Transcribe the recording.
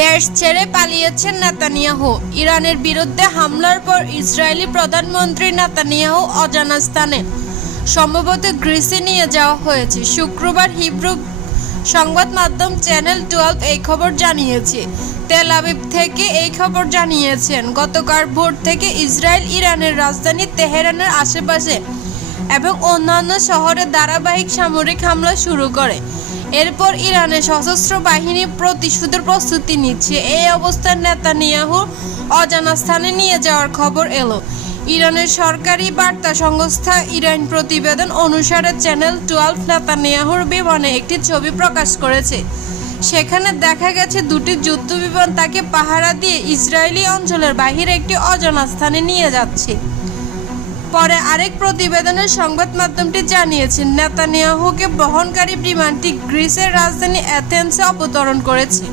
দেশ ছেড়ে পালিয়েছেন নেতানিয়াহু। ইরানের বিরুদ্ধে হামলার পর ইসরায়েলি প্রধানমন্ত্রী নেতানিয়াহু অজানা স্থানে। সম্ভবত গ্রিসে নিয়ে যাওয়া হয়েছে। শুক্রবার হিব্রু সংবাদ মাধ্যম চ্যানেল টুয়েলভ এই খবর জানিয়েছে। তেল আবিব থেকে এই খবর জানিয়েছেন, গতকাল ভোর থেকে ইসরায়েল ইরানের রাজধানী তেহরানের আশেপাশে এবং অন্যান্য শহরে ধারাবাহিক সামরিক হামলা শুরু করে। এরপর ইরানের সশস্ত্র বাহিনী প্রতিশোধের প্রস্তুতি নিচ্ছে। এই অবস্থায় নেতানিয়াহু অজানা স্থানে নিয়ে যাওয়ার খবর এলো। ইরানের সরকারি বার্তা সংস্থা ইরান প্রতিবেদন অনুসারে চ্যানেল টুয়েলভ নেতানিয়াহুর বিমানে একটি ছবি প্রকাশ করেছে। সেখানে দেখা গেছে, দুটি যুদ্ধ বিমান তাকে পাহারা দিয়ে ইসরায়েলি অঞ্চলের বাহিরে একটি অজানা স্থানে নিয়ে যাচ্ছে। পরে আরেক প্রতিবেদনের সংবাদ মাধ্যমটি জানিয়েছে নেতানিয়াহুকে বহনকারী বিমানটি গ্রিসের রাজধানী অ্যাথেন্সে অবতরণ করেছে।